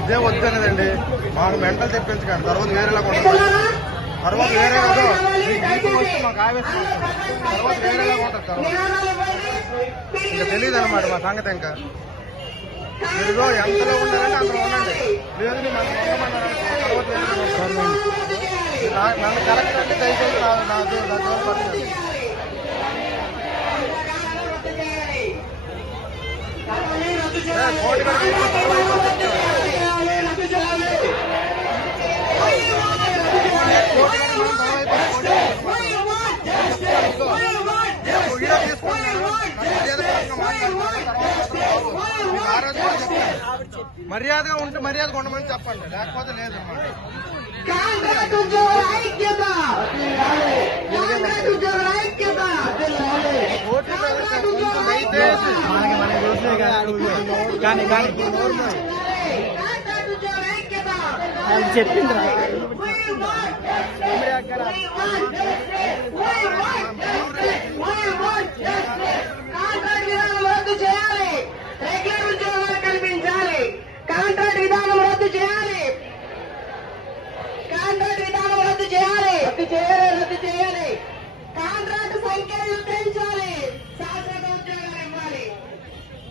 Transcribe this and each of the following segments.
ఇదే వద్దు అనేదండి. మాకు మెంటల్ తెప్పించకండి, తర్వాత వేరేలాగా ఉంటుంది. తర్వాత వేరే కాదు వస్తే మాకు ఆవేశం వస్తుంది, తర్వాత వేరేలాగా ఉంటుంది. తర్వాత ఇంకా తెలియదు అనమాట మా సంగతి. ఇంకా మీరు ఎంతలో ఉండాలంటే అంతలో ఉండండి, లేదు మనం ఉండమన్నారు తర్వాత వేరేలాగా ఉంటుంది. నన్ను కరెక్ట్ అంటే దయచేసి నా జోలు పడుతుంది. కోటి మర్యాదగా ఉంటే మర్యాదగా ఉండమని చెప్పండి, లేకపోతే లేదన్నమాట. చెప్పింది రద్దు చేయాలి, రెగ్యులర్ ఉద్యోగాలు కల్పించాలి, కాంట్రాక్ట్ విధానం రద్దు చేయాలి, కాంట్రాక్ట్ విధానం రద్దు చేయాలి, రద్దు చేయాలి, కాంట్రాక్ట్ సంఖ్యలు పెంచాలి, శాశ్వత ఉద్యోగాలు ఇవ్వాలి,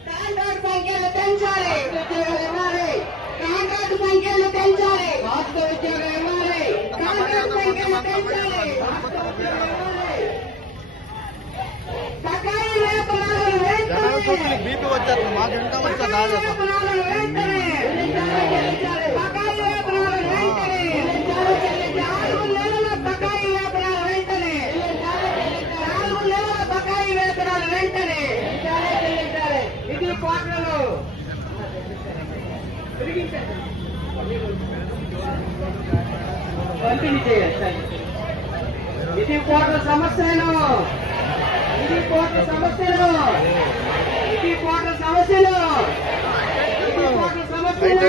కాంట్రాక్ట్ సంఖ్యలు పెంచాలి, ఉద్యోగాలు ఇవ్వాలి, కాంట్రాక్ట్ సంఖ్యలు పెంచాలి, వాస్తవ ఉద్యోగాలు ఇవ్వాలి, కాంట్రాక్ట్ సంఖ్యలు పెంచాలి, బకాయి వేతనాలను వెంటనే బీపీ వచ్చేస్తుంది, మాకు ఇన్కమ్ వచ్చే దాదాపు ఇది కోట్లలో పంపిణీ చేయాలి. ఇది కోట్ల సమస్యలు, ఇది కోట్ల సమస్యలు, ఇది కోట్ల సమస్యలు, ఇది కోట్ల సమస్యలు.